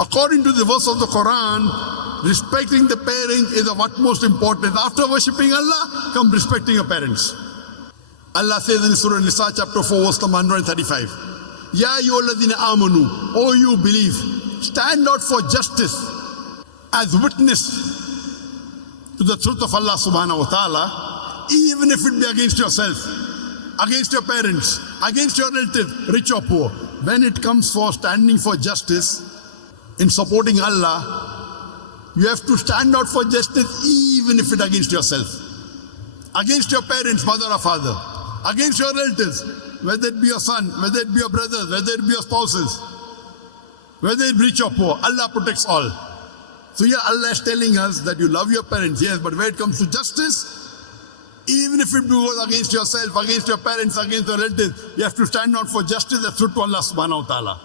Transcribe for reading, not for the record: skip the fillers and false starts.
According to the verse of the Quran, respecting the parents is of utmost importance. After worshipping Allah, come respecting your parents. Allah says in Surah Nisa chapter 4 verse number 135, Ya ayyuhalladhina amanu, O you believe, stand out for justice as witness to the truth of Allah subhanahu wa ta'ala, even if it be against yourself, against your parents, against your relatives, rich or poor. When it comes for standing for justice in supporting Allah, you have to stand out for justice even if it against yourself, against your parents, mother or father, against your relatives, whether it be your son, whether it be your brothers, whether it be your spouses, whether it be rich or poor. Allah protects all. So here Allah is telling us that you love your parents, yes, but when it comes to justice, even if it goes against yourself, against your parents, against your relatives, you have to stand out for justice. That's true to Allah subhanahu wa ta'ala.